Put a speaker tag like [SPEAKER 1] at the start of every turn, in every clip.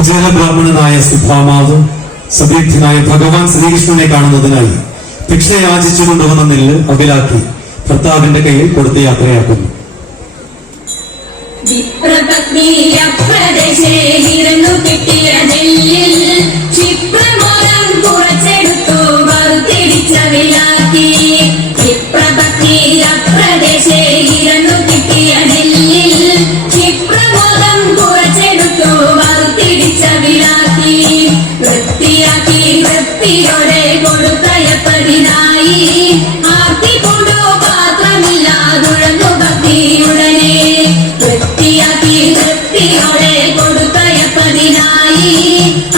[SPEAKER 1] കുചേല ബ്രാഹ്മണനായ സുഭാമാവ് സതീർത്ഥനായ ഭഗവാൻ ശ്രീകൃഷ്ണനെ കാണുന്നതിനായി ഭിക്ഷ യാചിച്ചു കൊണ്ടുവന്ന നെല്ല് അവിലാക്കി ഭർത്താവിന്റെ കയ്യിൽ കൊടുത്ത് യാത്രയാക്കുന്നു.
[SPEAKER 2] കൊടുത്തയപ്പതിനായി ആർത്തി കൊണ്ടു പാത്രമില്ലാതുഴങ്ങു ഭക്തിയുടനെ വൃത്തിയാക്കി വൃത്തിയോടെ കൊടുത്തയപ്പതിനായി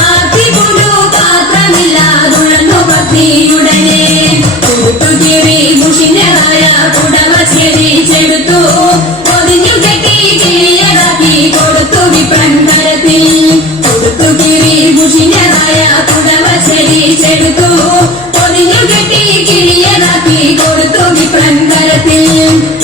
[SPEAKER 2] ആർത്തി കൊണ്ടു പാത്രമില്ലാതുഴങ്ങു ഭക്തിയുടനെ കൊടുത്തുകിറി മുഷിഞ്ഞതായ കുടവ ചെരിച്ചെടുത്തു പൊതിഞ്ഞു കെട്ടി കിളിയടാക്കി കൊടുത്തു വിപ്രങ്കരത്തിൽ കൊടുത്തുകിറി മുഷിഞ്ഞതായ நேரத்தில்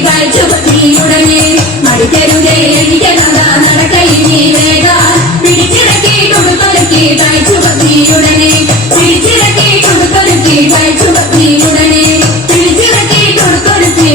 [SPEAKER 2] കാഴ്ചപത്തിയുടനെ മടിക്കരുതേ എനിക്കതാ നടക്കയിൽ നീ വേഗ പിടിച്ചിറക്കി കൊടുത്തൊരുക്കി കാഴ്ചപത്തിയുടനെ പിടിച്ചിറക്കി കൊടുത്തൊരുക്കി കാഴ്ചപത്തിയുടനെ പിടിച്ചിറക്കി കൊടുത്തൊരുക്കി